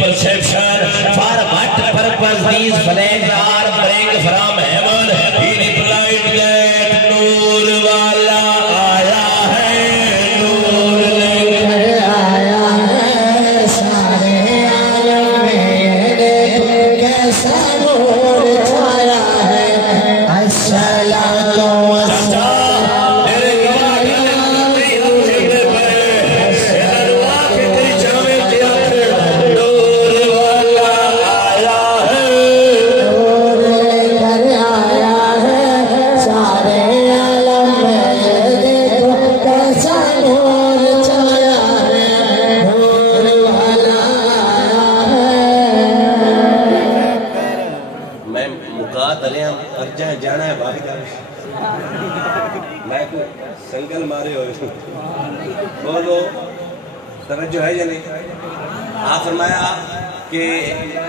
perception for what purpose these flags are bring from heaven. He replied that Noor wala aaya hai, Noor lekar aaya hai, sare aalam mein dekho kaisa noor chhaya hai, as-salatu was-salam. جانا ہے بھاگ میں کو single مارے ہوئے بولو توجہ ہے یا نہیں. آپ فرمایا کہ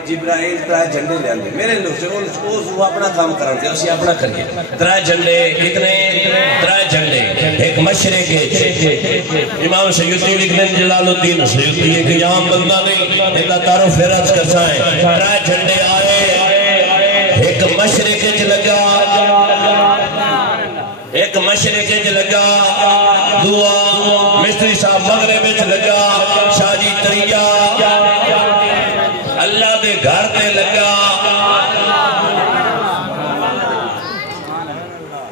جبرائیل ترائے جھنڈے لے آنے میرے لوگ سے وہ اپنا کام کرنے تھے اسی اپنا کریے. ترائے جھنڈے کتنے؟ ترائے جھنڈے. ایک مشرق ہے امام سیوطی لکھنے جلال الدین سیوطی ایک یہاں بندہ نہیں ایک تعارف فرض کرسائیں. ترائے جھنڈے آئے ایک مشرق چ لگا ایک مشرق چ لگا دعا مستری صاحب مغرب چ لگا شاہ جی تریا اللہ دے گھر تے لگا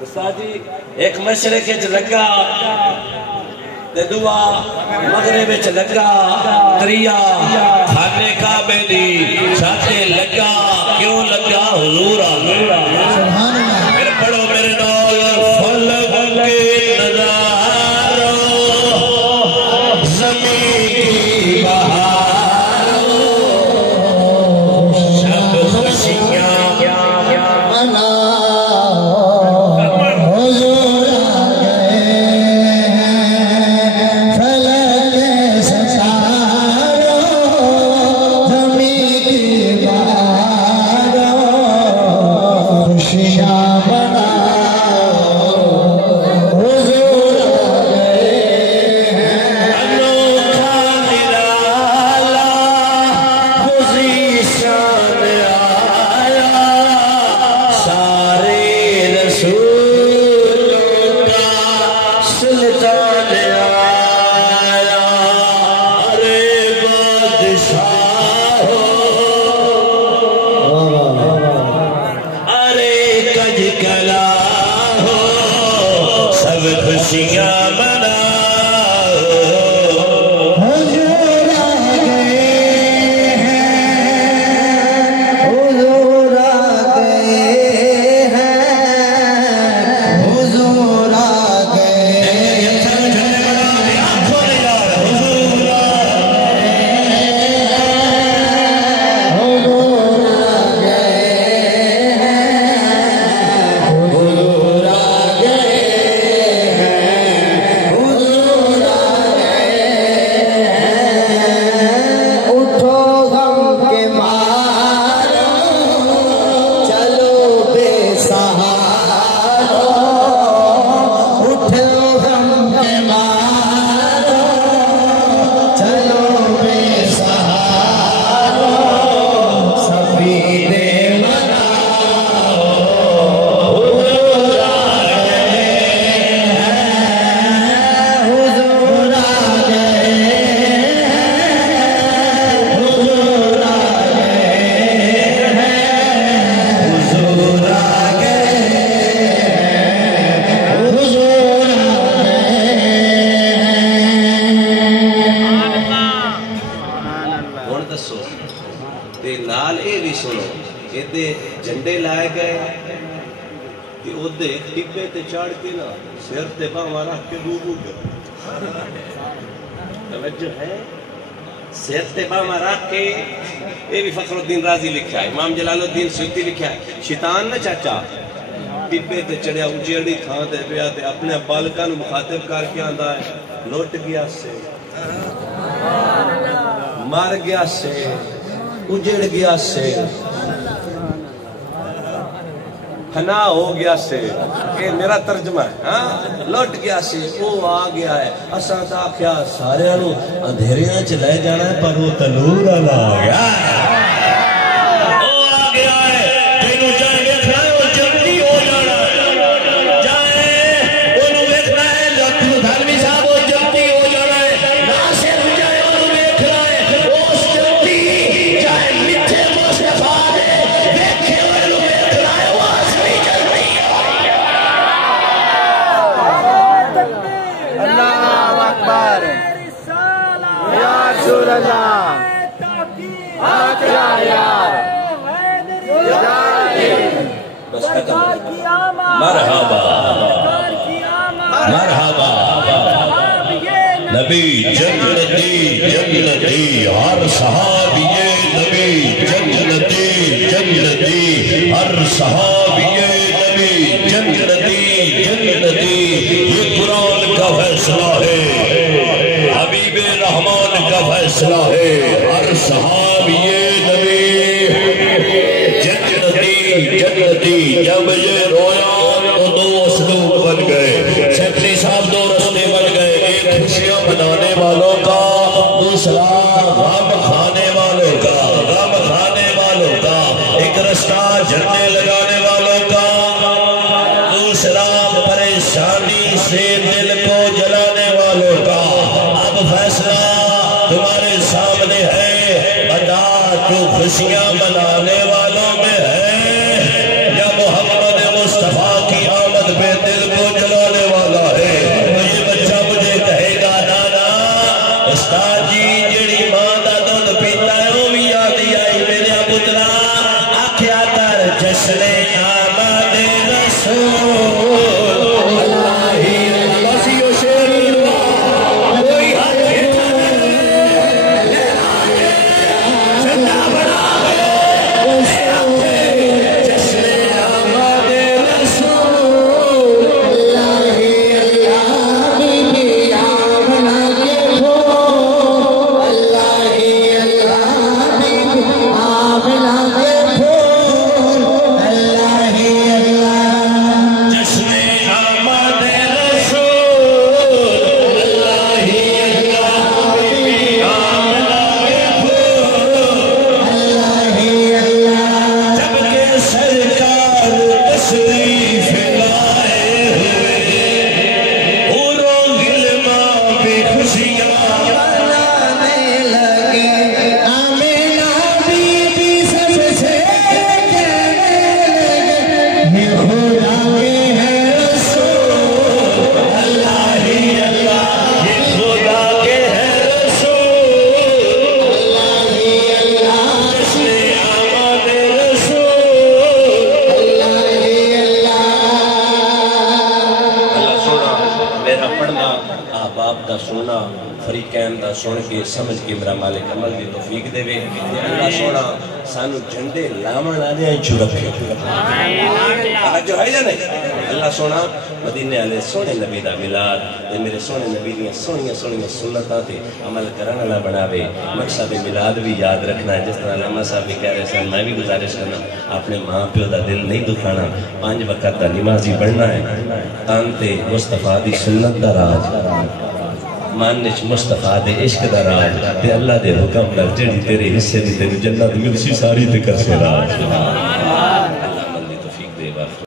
استاد جی ایک مشرق چ لگا تے دعا مغرب چ لگا تریا خانے کعبے دی چھاتے لگا. کیوں لگا؟ حضور میرے پڑھو میرے نال فلک کے نظاروں زمین کی بہاروں شب خوشیاں مناؤ حضور جھنڈے لائے گئے کہ او دے ٹکے تے چاڑ کے نا سر تے باواں رکھ کے ڈوبو گیا. توجہ ہے سر تے باواں رکھ کے یہ بھی فخر الدین رازی لکھا ہے امام جلال الدین سیوطی لکھا ہے. شیطان نہ چاچا ٹپے تے چڑھیا اجیڑی تھاں تے پیا تے اپنے بالکاں نو مخاطب کر کے آندا ہے لٹ گیا سے مر گیا سے اجڑ گیا سے فنا ہو گیا سے، یہ میرا ترجمہ ہے، ہاں لٹ گیا سے، وہ آ گیا ہے، اساں تا کیا سارے انو اندھیریاں چ لے جانا ہے، پر وہ تنور والا آ گیا مرحبا مرحبا نبی جنتی جنتی ہر صحابی نبی جنتی جنتی ہر صحابی نبی جنتی جنتی یہ قرآن کا فیصلہ ہے، حبیب رحمان کا فیصلہ ہے، ہر صحابی نبی جنتی جنتی۔ جب یہ رویا تو دو اسلوب بن گئے، سیکٹری صاحب دو رستے بن گئے، ایک خوشیاں منانے والوں کا، دوسرا غم کھانے والوں کا، غم کھانے والوں کا، ایک رستہ جھنڈے لگانے والوں کا، دوسرا پریشانی سے دل کو جلانے والوں کا۔ اب فیصلہ تمہارے سامنے ہے، بتا تو خوشیاں منانے والوں میں ہے یا محمد مصطفیٰ کی آمد پہ دل کو جلانے والا ہے؟ یہ بچہ مجھے کہے گا نانا استاد جی جیڑی ماں دا دودھ پیتا ہے وہ بھی یادی آئی میرے پترا آکھیا کر جشن آمد رسول اللہ ہی بسی و شیر کوئی حق زندہ بنا سن کے سمجھ کے میرا مالک عمل دی توفیق دے وے۔ اللہ سونا سانو جھنڈے لامن آنے چھو رکھے جو ہے یا نہیں؟ اللہ سونا مدینے والے سونے نبی دا ملاد تے میرے سونے نبی دیاں سونیاں سونیاں سنتاں تے عمل کرن والا بناوے۔ مقصد ملاد بھی یاد رکھنا ہے، جس طرح علامہ صاحب بھی کہہ رہے سن، میں بھی گزارش کرنا اپنے ماں پیو دا دل نہیں دکھانا، 5 وقت دا نمازی بننا ہے، تان تے مصطفیٰ دی سنت دا راج، مانچ مصطفیٰ دے عشق دا راج، تے اللہ دے حکم نال جڑی تیرے حصے دی تیرے جنت ملسی ساری تے کر سے راج۔